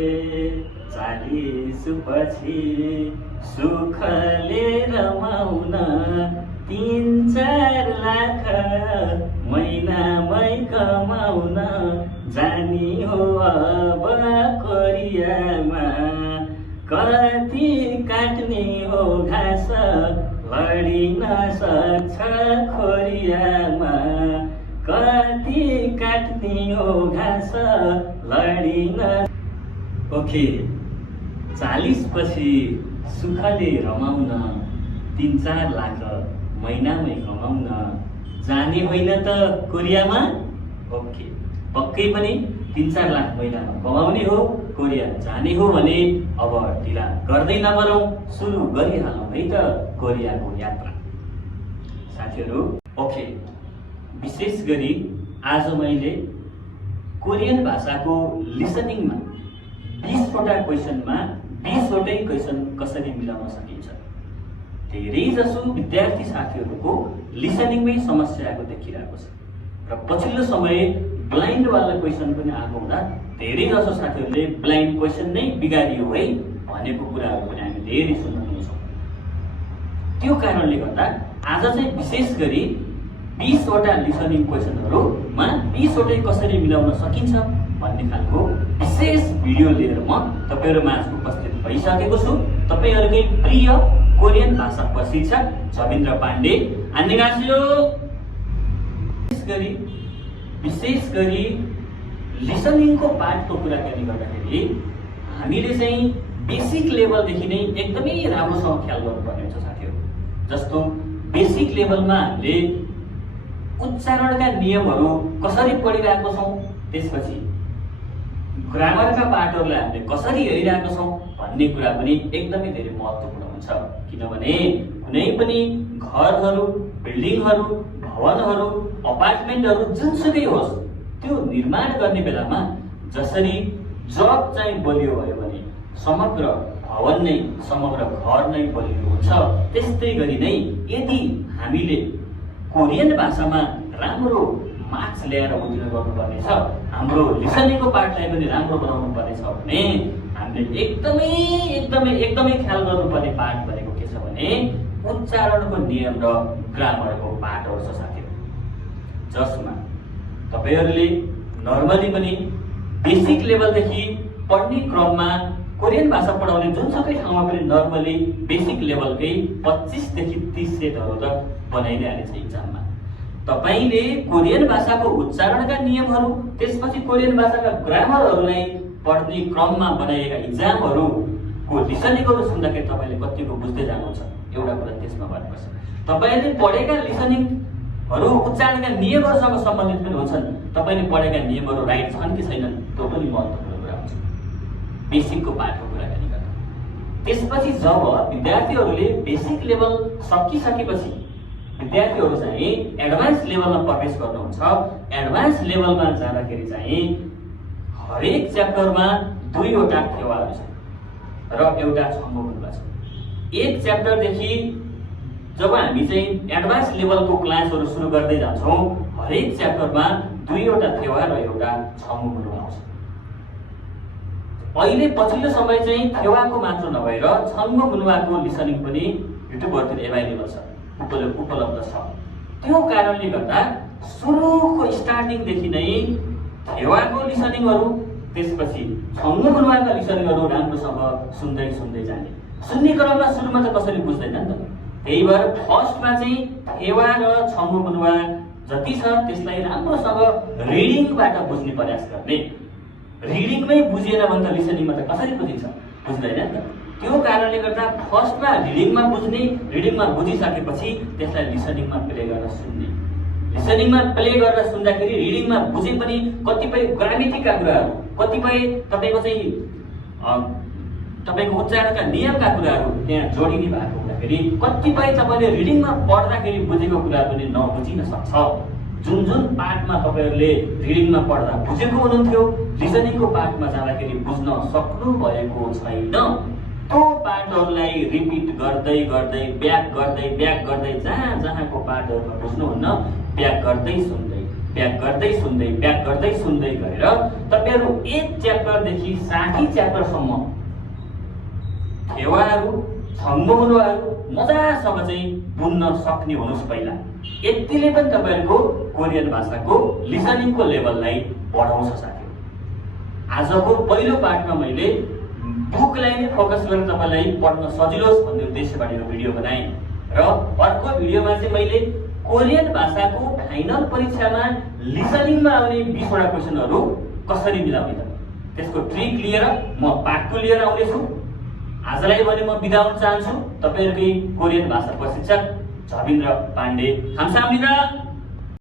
40 पछि सुखले रमाउन 3-4 लाख महिनामै कमाउन जानी हो अब कोरियामा। कति काट्ने हो घाँस लडिन सक्छ खोरियामा। कति काट्ने हो घाँस लडिन। ओके, 40 पछि सुखले रमाउन 3-4 लाख महिनामै कमाउन जाने होइन त कोरियामा। ओके, पक्कै पनि 3-4 लाख महिनामा कमाउने हो, कोरिया जाने हो भने अब ढिला गर्दै नगरौँ, सुरु गरिहालौँ है त कोरियाको यात्रा साथीहरू। ओके, विशेष गरी आज मैले कोरियन भाषाको लिसनिङमा 20 वटा क्वेसनमा 20 वटै क्वेसन कसरी मिलाउन सकिन्छ। धेरै जसो विद्यार्थी साथीहरूको लिसनिङमै समस्या आएको देखिरहेको छ र पछिल्लो समय ब्लाइन्ड वाला क्वेसन पनि आएको हुँदा धेरै जसो साथीहरूले ब्लाइन्ड क्वेसन नै बिगारियो है भनेको कुराहरू पनि हामी धेरै सुन्न पाउँछौँ। त्यो कारणले गर्दा आज चाहिँ विशेष गरी 20 वटा लिसनिङ क्वेसनहरूमा 20 वटै कसरी मिलाउन सकिन्छ भन्ने खालको विशेष भिडियो लिएर म तपाईहरु माझ उपस्थित भइसकेको छु। तपाईहरुकै प्रिय कोरियन भाषा प्रशिक्षक जबिन्द्र पाण्डे। अन्यगासियो विशेष गरी लिसनिङको पाठको कुरा गर्दाखेरि हामीले चाहिँ बेसिक लेभलदेखि नै एकदमै राम्रोसँग ख्याल गर्नुपर्ने हुन्छ साथीहरु। जस्तो बेसिक लेभलमा हामीले उच्चारणका नियमहरू कसरी पढिरहेको छौं, त्यसपछि ग्रामरका पाठहरूलाई हामीले कसरी हेरिरहेका छौं भन्ने कुरा पनि एकदमै धेरै महत्त्वपूर्ण हुन्छ। किनभने कुनै पनि घरहरू, बिल्डिङहरू, भवनहरू, अपार्टमेन्टहरू जुनसुकै होस्, त्यो निर्माण गर्ने बेलामा जसरी जग चाहिँ बलियो भयो भने समग्र भवन नै, समग्र घर नै बलियो हुन्छ। त्यस्तै गरी नै यदि हामीले कोरियन भाषामा राम्रो मार्क्स ल्याएर उत्तीर्ण गर्नुपर्ने छ, हाम्रो लिसनिङको पाठलाई पनि राम्रो बनाउनु पर्ने छ भने हामीले एकदमै ख्याल गर्नुपर्ने पाठ भनेको के छ भने उच्चारणको नियम र ग्रामरको पाठहरू छ साथीहरु। जसमा तपाईहरुले नर्मली पनि बेसिक लेभलदेखि पढ्ने क्रममा कोरियन भाषा पढाउने जुनसुकै ठाउँमा पनि नर्मली बेसिक लेभलकै 25 देखि 30 सेटहरू त बनाइरहेको छ एक्जाममा। तपाईले कोरियन भाषाको उच्चारणका नियमहरू, त्यसपछि कोरियन भाषाका ग्रामरहरूलाई पढ्ने क्रममा बनाइएका एक्जामहरूको लिसनिङहरू सुन्दाखेरि तपाईले कतिको बुझ्दै जानुहुन्छ एउटा कुरा त्यसमा भन्नुपर्छ। तपाईले पढेका लिसनिङहरू उच्चारणका नियमहरूसँग सम्बन्धित पनि हुन्छन्। तपाईले पढेका नियमहरू राइट छन् कि छैनन् त्यो पनि महत्त्वपूर्ण कुरा हुन्छ बेसिकको पाठको कुराकानी गर्दा। त्यसपछि जब विद्यार्थीहरूले बेसिक लेभल सकिसकेपछि विद्यार्थीहरू चाहिँ एडभान्स लेभलमा प्रवेश गर्नुहुन्छ। एडभान्स लेभलमा जाँदाखेरि चाहिँ हरेक च्याप्टरमा 2 वटा फेवाहरू छन् र एउटा छङ्गो बुन्वा छ। एक च्याप्टरदेखि जब हामी चाहिँ एडभान्स लेभलको क्लासहरू सुरु गर्दै जान्छौँ, हरेक च्याप्टरमा 2 वटा फेवा र एउटा छङ्गो बुन्वा आउँछ। अहिले पछिल्लो समय चाहिँ फेवाको मात्र नभएर छङ्गो बुन्वाको लिसनिङ पनि युट्युबहरुतिर एभाइलेबल छ, उपलब्ध छ। त्यो कारणले गर्दा सुरुको स्टार्टिङदेखि नै फेवाको लिसनिङहरू, त्यसपछि छङ्गो बुन्वाका लिसनिङहरू राम्रोसँग सुन्दै जाने। सुन्ने क्रममा सुरुमा त कसैले बुझ्दैन नि त, त्यही भएर फर्स्टमा चाहिँ फेवा र छङ्गो बुन्वा जति छ त्यसलाई राम्रोसँग रिडिङबाट बुझ्ने प्रयास गर्ने। रिडिङमै बुझिएन भने त लिसनिङमा त कसरी बुझिन्छ, बुझ्दैन नि त। त्यो कारणले गर्दा फर्स्टमा रिडिङमा बुझ्ने, रिडिङमा बुझिसकेपछि त्यसलाई लिसनिङमा प्ले गरेर सुन्ने। लिसनिङमा प्ले गरेर सुन्दाखेरि रिडिङमा बुझे पनि कतिपय ग्रामेटिकका कुराहरू, कतिपय तपाईको चाहिँ तपाईको उच्चारणका नियमका कुराहरू त्यहाँ जोडिने भएको हुँदाखेरि कतिपय तपाईले रिडिङमा पढ्दाखेरि बुझेको कुरा पनि नबुझिन सक्छ। जुन पाठमा तपाईहरुले रिडिङमा पढ्दा बुझेको हुनुहुन्थ्यो, लिसनिङको पाठमा जाँदाखेरि बुझ्न सक्नु भएको छैन। त्यो पाठहरूलाई रिपिट गर्दै ब्याक गर्दै जहाँको पाठहरुमा बुझ्नुहुन्न ब्याक गर्दै सुन्दै ब्याक गर्दै सुन्दै गरेर तपाईहरु 1 च्याप्टरदेखि 60 च्याप्टरसम्म ठेवाहरू छङ्गोहरू मजासँग चाहिँ बुन्न सक्ने हुनुस् पहिला। यतिले पनि तपाईहरुको कोरियन भाषाको लिसनिङको लेभललाई बढाउँछ साथीहरु। आजको पहिलो पार्टमा मैले बुकलाई नै फोकस गरेर तपाईलाई पढ्न सजिलो होस् भन्ने उद्देश्यबाट यो भिडियो बनाएँ र अर्को भिडियोमा चाहिँ मैले कोरियन भाषाको फाइनल परीक्षामा लिसनिङमा आउने 20 वटा क्वेशनहरु कसरी मिलाउने त त्यसको ट्रिक लिएर म पार्ट 2 लिएर आउने छु। आजलाई भने म बिदा हुन चाहन्छु। तपाईहरुकै कोरियन भाषा प्रशिक्षक झबिन्द्र पाण्डे। 감사합니다।